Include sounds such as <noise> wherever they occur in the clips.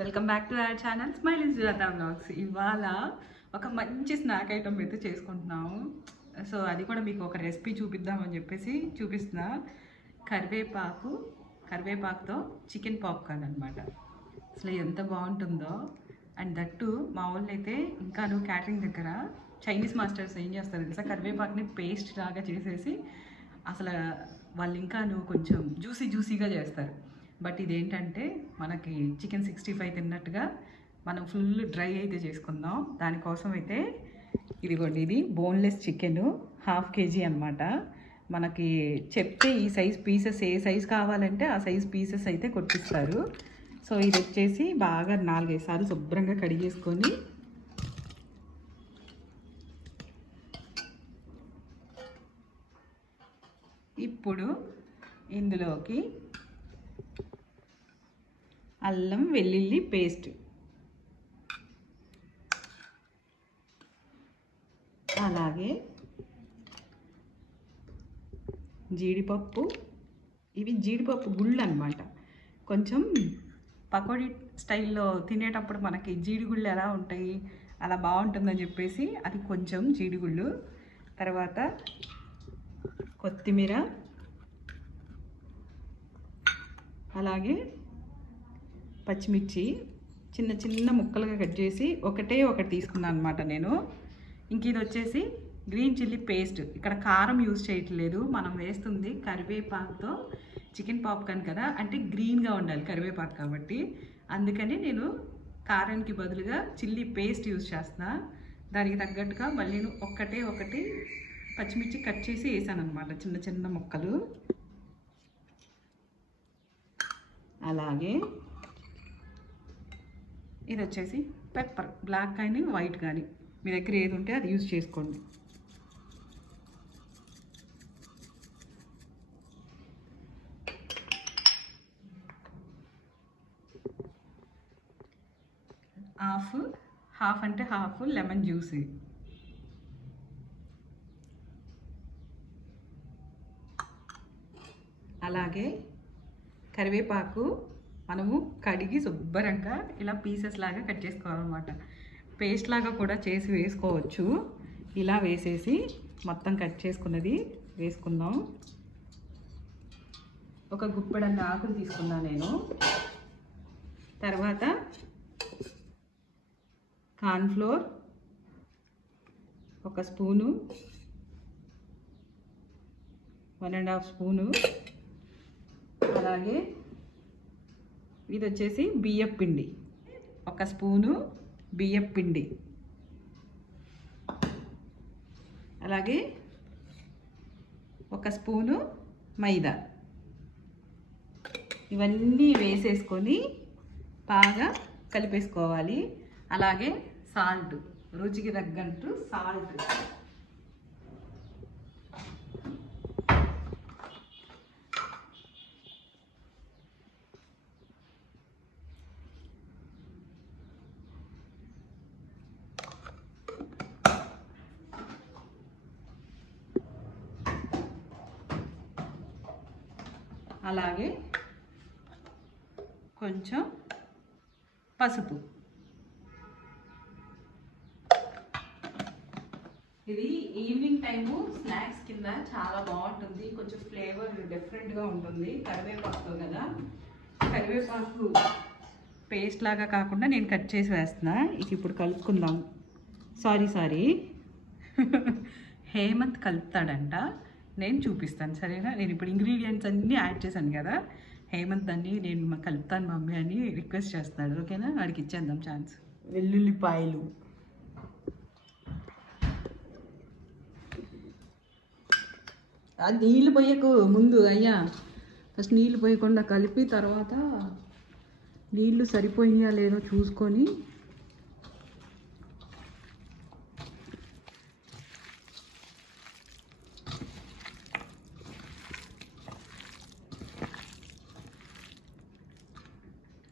Welcome back to our channel smile is జులాతా blogs ఇవాళ ఒక మంచి స్నాక్ ఐటమ్ అయితే చేసుకుంటున్నాము. సో అది కూడా మీకు ఒక రెసిపీ చూపిద్దామని చెప్పేసి చూపిస్తున్నా. కరివేపాకు కరివేపాకుతో చికెన్ పాప్కార్న్ అనమాట అసలు ఎంత బాగుంటుందో. అండ్ దట్టు మా వాళ్ళు అయితే ఇంకా నువ్వు క్యాటరింగ్ దగ్గర చైనీస్ మాస్టర్స్ ఏం చేస్తారు తెలుసా? కరివేపాకుని పేస్ట్ లాగా చేసేసి అసలు వాళ్ళు ఇంకా నువ్వు కొంచెం జ్యూసీ జ్యూసీగా చేస్తారు. బట్ ఇదేంటంటే మనకి చికెన్ సిక్స్టీ ఫైవ్ తిన్నట్టుగా మనం ఫుల్ డ్రై అయితే చేసుకుందాం. దానికోసం అయితే ఇదిగోండి ఇది బోన్లెస్ చికెన్ హాఫ్ కేజీ అనమాట మనకి చెప్తే ఈ సైజ్ పీసెస్ ఏ సైజ్ కావాలంటే ఆ సైజ్ పీసెస్ అయితే కొట్టిస్తారు. సో ఇది వచ్చేసి బాగా నాలుగైదు సార్లు శుభ్రంగా కడిగేసుకొని ఇప్పుడు ఇందులోకి అల్లం వెల్లుల్లి పేస్ట్. అలాగే జీడిపప్పు. ఇవి జీడిపప్పు గుళ్ళు అనమాట కొంచెం పకోడీ స్టైల్లో తినేటప్పుడు మనకి జీడిగుళ్ళు ఎలా ఉంటాయి అలా బాగుంటుందని చెప్పేసి అది కొంచెం జీడిగుళ్ళు. తర్వాత కొత్తిమీర. అలాగే పచ్చిమిర్చి చిన్న చిన్న ముక్కలుగా కట్ చేసి ఒకటే ఒకటి తీసుకున్నాను అనమాట నేను. ఇంక ఇది వచ్చేసి గ్రీన్ చిల్లీ పేస్ట్. ఇక్కడ కారం యూజ్ చేయట్లేదు. మనం వేస్తుంది కరివేపాకుతో చికెన్ పాప్కార్న్ కదా. అంటే గ్రీన్గా ఉండాలి కరివేపాకు కాబట్టి. అందుకని నేను కారానికి బదులుగా చిల్లీ పేస్ట్ యూజ్ చేస్తున్నా. దానికి తగ్గట్టుగా మళ్ళీ నేను ఒక్కటే ఒకటి పచ్చిమిర్చి కట్ చేసి వేసాను అనమాట చిన్న చిన్న ముక్కలు. అలాగే ఇది వచ్చేసి పెప్పర్ బ్లాక్ కానీ వైట్ కానీ. మీ దగ్గర ఏది ఉంటే అది యూజ్ చేసుకోండి. హాఫ్ హాఫ్ అంటే హాఫ్ లెమన్ జ్యూస్. అలాగే కరివేపాకు మనము కడిగి శుభ్రంగా ఇలా పీసెస్ లాగా కట్ చేసుకోవాలన్నమాట. పేస్ట్ లాగా కూడా చేసి వేసుకోవచ్చు. ఇలా వేసేసి మొత్తం కట్ చేసుకున్నది వేసుకుందాం. ఒక గుప్పెడన్న ఆకులు తీసుకున్నా నేను. తర్వాత కార్న్ఫ్లోర్ ఒక spoon one and half spoon అలాగే ఇది వచ్చేసి బియ్యం పిండి. ఒక స్పూను బియ్యం పిండి. అలాగే ఒక స్పూను మైదా. ఇవన్నీ వేసేసుకొని బాగా కలిపేసుకోవాలి. అలాగే సాల్ట్ రుచికి తగ్గట్టు సాల్ట్ అలాగే కొంచెం పసుపు. ఇది ఈవినింగ్ టైము స్నాక్స్ కింద చాలా బాగుంటుంది. కొంచెం ఫ్లేవర్ డిఫరెంట్గా ఉంటుంది. కరివేపాకు కదా. కరివేపాకు పేస్ట్ లాగా కాకుండా నేను కట్ చేసి వేస్తున్నా. ఇది ఇప్పుడు కలుపుకుందాం. Sorry sorry. <laughs> హేమంత్ కలుపుతాడంట. నేను చూపిస్తాను సరేనా? నేను ఇప్పుడు ఇంగ్రీడియంట్స్ అన్నీ యాడ్ చేశాను కదా? హేమంత్ అన్ని నేను కలుపుతాను మమ్మీ అని రిక్వెస్ట్ చేస్తున్నాడు ఓకేనా? వాడికి ఇచ్చేద్దాం ఛాన్స్ వెల్లుల్లిపాయలు. అది నీళ్ళు పోయకు ముందు అయ్యా. ఫస్ట్ నీళ్ళు పోయకుండా కలిపి తర్వాత నీళ్ళు సరిపోయినా లేదో చూసుకొని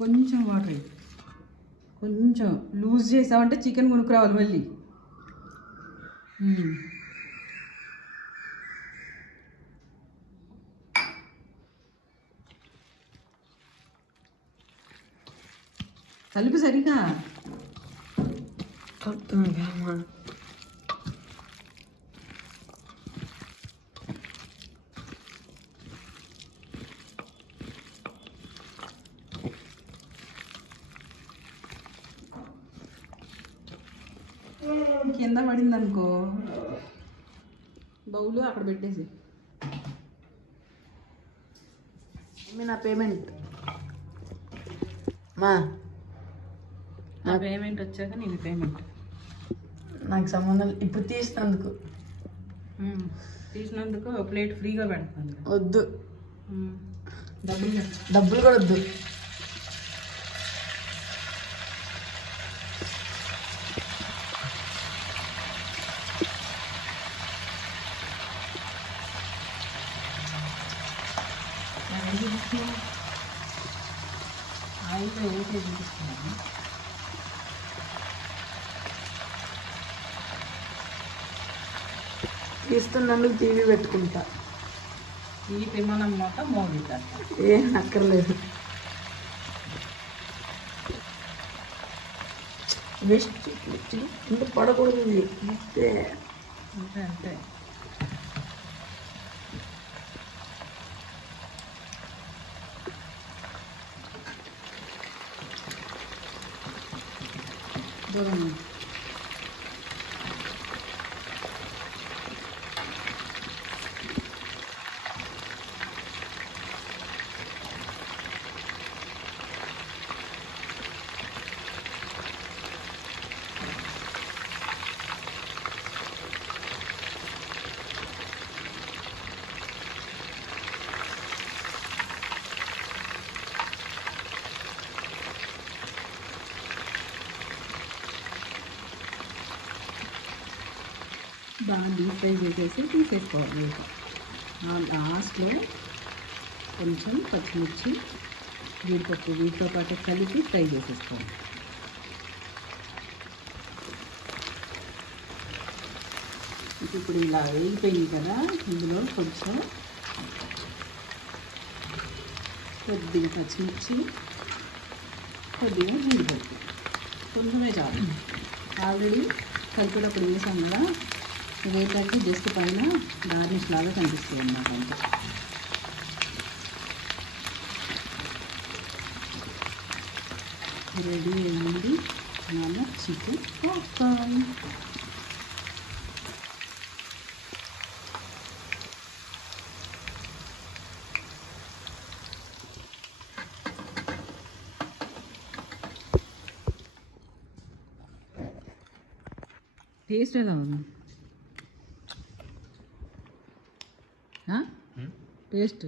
కొంచెం వాటర్ కొంచెం లూజ్ చేసామంటే చికెన్ కొనుక్కురావాలి మళ్ళీ. కలిపి సరిగా. కింద పడింది అనుకో బౌలు అక్కడ పెట్టేసి. నా పేమెంట్ మా. నా పేమెంట్ వచ్చాక నేను పేమెంట్ నాకు సంబంధం ఇప్పుడు తీసినందుకు. తీసినందుకు ప్లేట్ ఫ్రీగా పెడతాను వద్దు. డబ్బులు. డబ్బులు కూడా వద్దు. తీస్తున్నందుకు టీవీ పెట్టుకుంటా. ఈ విమానం మొత్తం మోగిద్దాం ఏం అక్కర్లేదు. వెస్ట్ ఇంత పడకూడదు. అంతే. అంతే అంతే. దూరం బాగా డీప్ ఫ్రై చేసేసి తీసేసుకోవాలి ఇక. లాస్ట్లో కొంచెం పచ్చిమిర్చి జీడిపప్పు వీటితో పాటు కలిపి ఫ్రై చేసేసుకోవాలి. ఇది ఇప్పుడు ఇలా వేగిపోయింది కదా ఇందులో కొంచెం కొద్దిగా పచ్చిమిర్చి కొద్దిగా జీడిపప్పు. కొంచెమే చాలు. ఆల్రెడీ కలిపేటప్పుడు వేసాం కదా ఇదేంటంటే జస్ట్ పైన గార్నిష్ లాగా కనిపిస్తుంది అన్నమాట అంతే. రెడీ అయింది మన చికెన్ పాప్కార్న్ టేస్ట్ ఎలా ఉంది? టేస్ట్